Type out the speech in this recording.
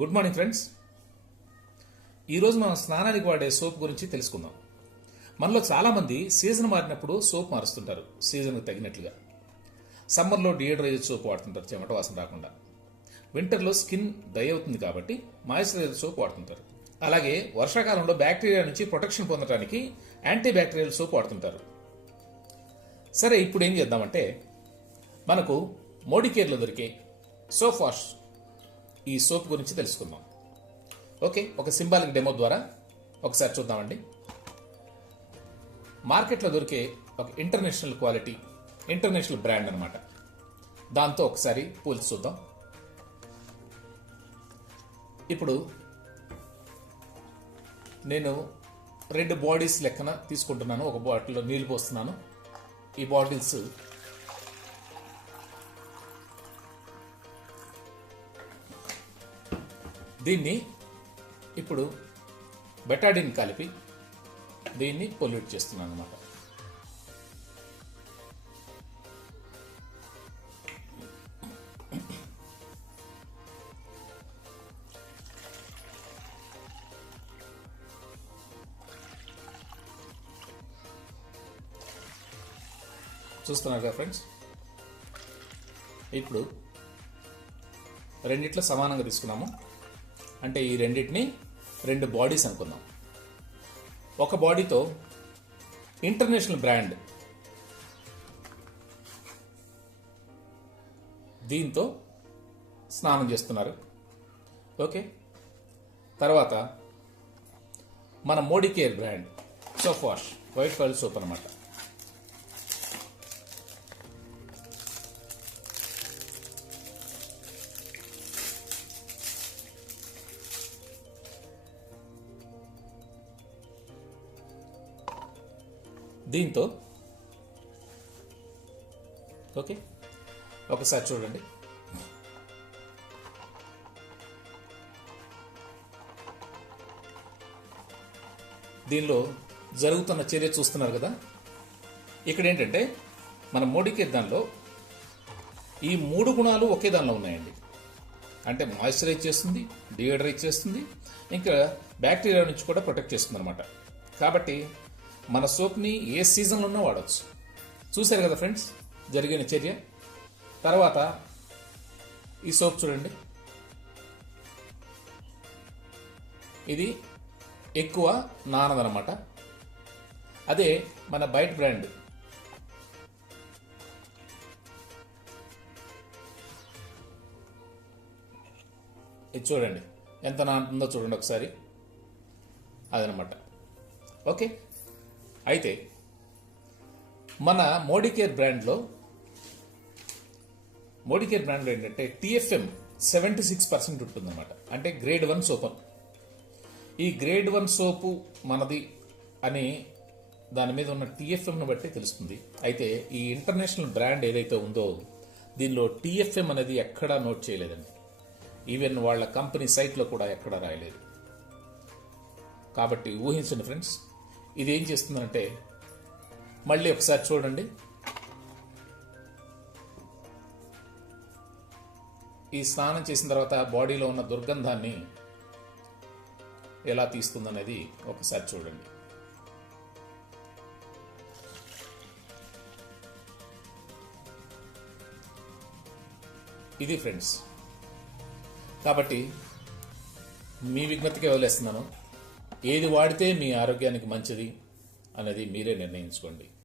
Good morning friends. ఈరోజు మనం స్నానానికి వాడే సోప్ గురించి తెలుసుకుందాం. మనలో చాలామంది సీజన్ మారినప్పుడు సోప్ మారుస్తుంటారు సీజన్కి తగినట్లుగా. సమ్మర్లో డియోడ్రైజర్ సోప్ వాడుతుంటారు చెమట వాసన రాకుండా. వింటర్లో స్కిన్ డ్రై అవుతుంది కాబట్టి మాయిశ్చరైజర్ సోప్ వాడుతుంటారు. అలాగే వర్షాకాలంలో బ్యాక్టీరియా నుంచి ప్రొటెక్షన్ పొందడానికి యాంటీ బ్యాక్టీరియల్ సోప్ వాడుతుంటారు. సరే, ఇప్పుడు ఏం చేద్దామంటే మనకు మోడికేర్లో దొరికే సోప్ వాష్ ఈ సోప్ గురించి తెలుసుకుందాం. ఓకే, ఒక సింబాలిక్ డెమో ద్వారా ఒకసారి చూద్దామండి. మార్కెట్లో దొరికే ఒక ఇంటర్నేషనల్ క్వాలిటీ, ఇంటర్నేషనల్ బ్రాండ్ అనమాట. దాంతో ఒకసారి పోల్చి చూద్దాం. ఇప్పుడు నేను 2 బాటిల్స్ లెక్కన తీసుకుంటున్నాను. ఒక బాటిల్లో నీళ్లు పోస్తున్నాను. ఈ బాటిల్స్ దీన్ని ఇప్పుడు బెటాడిన్ కలిపి దీన్ని పొల్యూట్ చేస్తున్నాను అన్నమాట. చూస్తున్నారు కదా ఫ్రెండ్స్, ఇప్పుడు రెండిట్లో సమానంగా తీసుకున్నాము. అంటే ఈ రెండింటిని 2 బాడీస్ అనుకుందాం. ఒక బాడీతో ఇంటర్నేషనల్ బ్రాండ్ దీంతో స్నానం చేస్తున్నారు. ఓకే, తర్వాత మన Modicare brand soap wash, white file soap అనమాట. దీంతో ఓకే, ఒకసారి చూడండి. దీనిలో జరుగుతున్న చర్య చూస్తున్నారు కదా. ఇక్కడ ఏంటంటే మన మోడికేర్ దానిలో ఈ 3 గుణాలు ఒకే దానిలో ఉన్నాయండి. అంటే మాయిశ్చరైజ్ చేస్తుంది, డియోడ్రైజ్ చేస్తుంది, ఇంకా బ్యాక్టీరియా నుంచి కూడా ప్రొటెక్ట్ చేస్తుంది అనమాట. కాబట్టి మన సోప్ని ఏ సీజన్లో ఉన్నా వాడచ్చు. చూశారు కదా ఫ్రెండ్స్ జరిగిన చర్య. తర్వాత ఈ సోప్ చూడండి, ఇది ఎక్కువ నానదనమాట. అదే మన బయట బ్రాండ్ ఇది చూడండి ఎంత నానుతుందో చూడండి ఒకసారి. అదనమాట. ఓకే, అయితే మన మోడికేర్ బ్రాండ్లో ఏంటంటే TFM 76% ఉంటుందన్నమాట. అంటే గ్రేడ్ 1 సోప్. ఈ గ్రేడ్ 1 సోపు మనది అని దాని మీద ఉన్న TFMను బట్టి తెలుస్తుంది. అయితే ఈ ఇంటర్నేషనల్ బ్రాండ్ ఏదైతే ఉందో దీనిలో TFM అనేది ఎక్కడా నోట్ చేయలేదండి. ఈవెన్ వాళ్ళ కంపెనీ సైట్లో కూడా ఎక్కడా రాయలేదు. కాబట్టి ఊహించండి ఫ్రెండ్స్, ఇది ఏం చేస్తుందంటే మళ్ళీ ఒకసారి చూడండి. ఈ స్నానం చేసిన తర్వాత బాడీలో ఉన్న దుర్గంధాన్ని ఎలా తీస్తుందనేది ఒకసారి చూడండి. ఇది ఫ్రెండ్స్. కాబట్టి మీ విజ్ఞతకే వదిలేస్తున్నాను. ఏది వాడితే మీ ఆరోగ్యానికి మంచిది అనేది మీరే నిర్ణయించుకోండి.